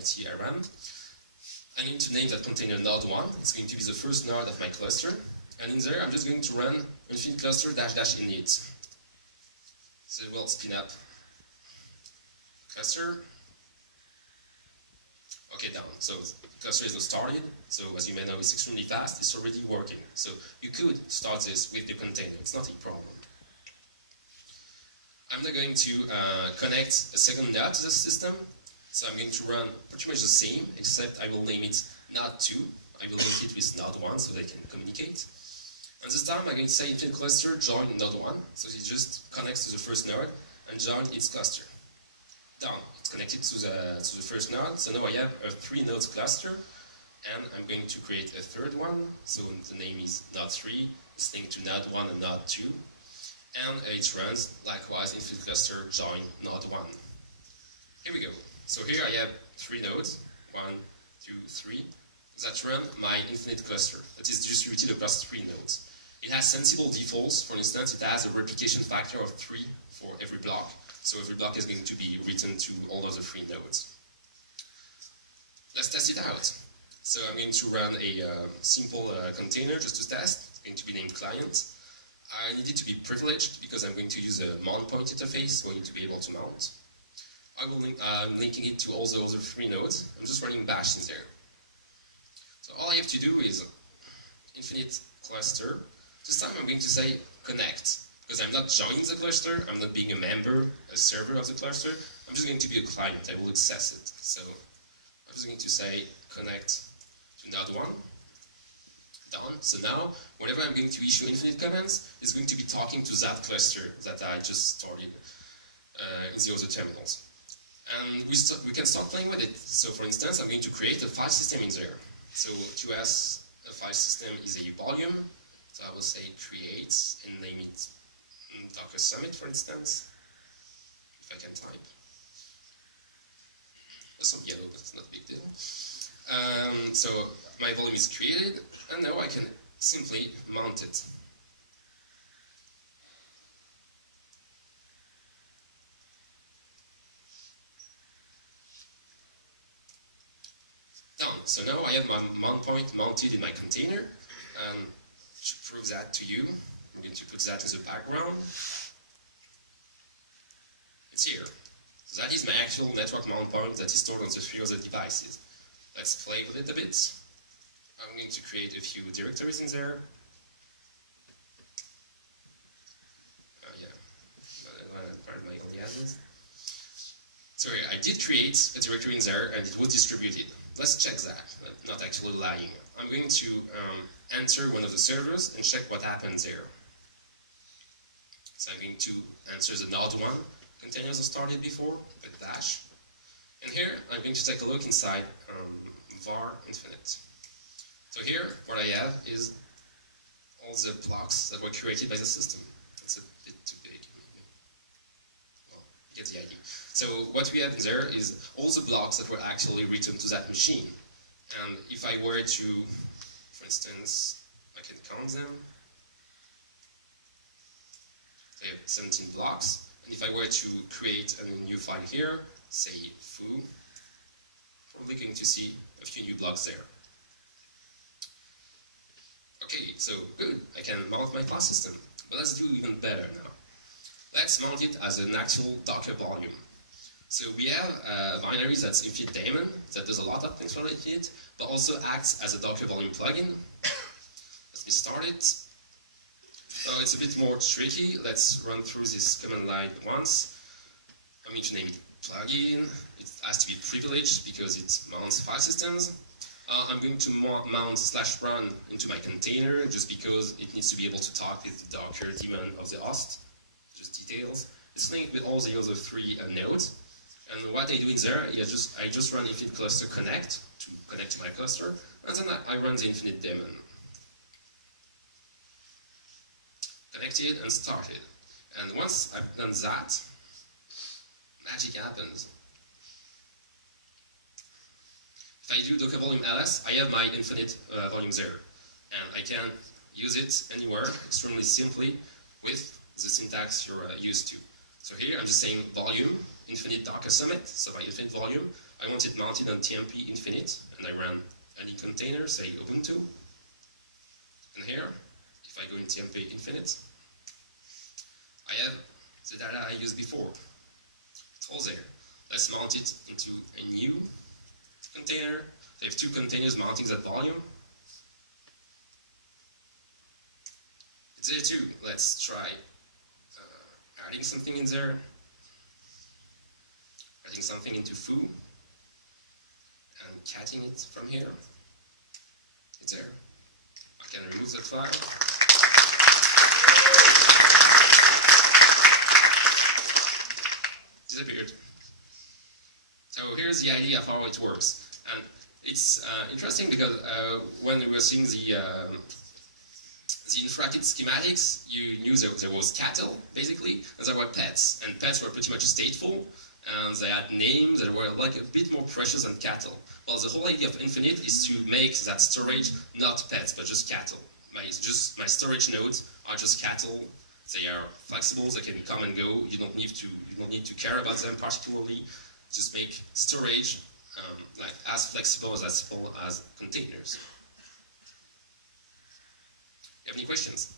ITRM. I need to name that container node1. It's going to be the first node of my cluster. And in there, I'm just going to run infinite cluster -- init. So it will spin up cluster. Okay, down. So the cluster is not started. So as you may know, it's extremely fast. It's already working. So you could start this with the container. It's not a problem. I'm now going to connect a second node to the system. So I'm going to run pretty much the same, except I will name it node2. I will link it with node1 so they can communicate. And this time I'm going to say infinite cluster join node1. So it just connects to the first node and join its cluster. Done. It's connected to the first node. So now I have a 3 nodes cluster, and I'm going to create a third one. So the name is node3. It's linked to node1 and node2. And it runs likewise infinite cluster join node1. Here we go. So here I have 3 nodes, 1, 2, 3, that run my infinite cluster that is distributed across 3 nodes. It has sensible defaults. For instance, it has a replication factor of 3 for every block. So every block is going to be written to all of the 3 nodes. Let's test it out. So I'm going to run a simple container just to test. It's going to be named client. I need it to be privileged because I'm going to use a mount point interface, so I need to be able to mount. I'm linking it to all the other 3 nodes. I'm just running bash in there. So all I have to do is infinite cluster. This time I'm going to say connect, because I'm not joining the cluster, I'm not being a member, a server of the cluster. I'm just going to be a client. I will access it. So I'm just going to say connect to node1. Done. So now, whenever I'm going to issue infinite commands, it's going to be talking to that cluster that I just started in the other terminals. And we can start playing with it. So for instance, I'm going to create a file system in there. So to ask a file system is a volume. So I will say create and name it Docker Summit, for instance, if I can type. There's some yellow, but it's not a big deal. So my volume is created, and now I can simply mount it. Done. So now I have my mount point mounted in my container. To prove that to you, I'm going to put that in the background. It's here. So that is my actual network mount point that is stored on the 3 other devices. Let's play with it a bit. I'm going to create a few directories in there. Oh yeah, pardon my aliases. So I did create a directory in there and it was distributed. Let's check that, not actually lying. I'm going to enter one of the servers and check what happens there. So I'm going to answer the node1 containers I started before with dash. And here I'm going to take a look inside var infinite. So here what I have is all the blocks that were created by the system. It's a bit too big, maybe. Well, you get the idea. So what we have there is all the blocks that were actually written to that machine. And if I were to, for instance, I can count them. I have 17 blocks. And if I were to create a new file here, say foo, probably going to see a few new blocks there. Okay, so good, I can mount my class system. But let's do even better now. Let's mount it as an actual Docker volume. So we have a binary that's infinite daemon that does a lot of things for it, but also acts as a Docker volume plugin. Let me start it. Now it's a bit more tricky. Let's run through this command line once. I'm going to name it plugin. It has to be privileged because it mounts file systems. I'm going to mount /run into my container just because it needs to be able to talk with the Docker daemon of the host. Just details. It's linked with all the other 3 nodes. And what I do in there, I just run infinite cluster connect to connect to my cluster, and then I run the infinite daemon. Connected and started. And once I've done that, magic happens. If I do docker volume ls, I have my infinite volume there. And I can use it anywhere extremely simply with the syntax you're used to. So here I'm just saying volume, infinite Docker Summit, so my infinite volume, I want it mounted on TMP infinite, and I run any container, say Ubuntu. And here, if I go in TMP infinite, I have the data I used before. It's all there. Let's mount it into a new container. I have 2 containers mounting that volume. It's there too. Let's try adding something in there. Adding something into foo. And catting it from here. It's there. I can remove that file. Disappeared. So here's the idea of how it works. And it's interesting because when we were seeing the interactive schematics, you knew there was cattle, basically, and there were pets. And pets were pretty much stateful, and they had names that were like a bit more precious than cattle. Well, the whole idea of infinite is to make that storage not pets, but just cattle. My storage nodes are just cattle. They are flexible, they can come and go. You don't need to care about them particularly. Just make storage like as flexible as containers. You have any questions?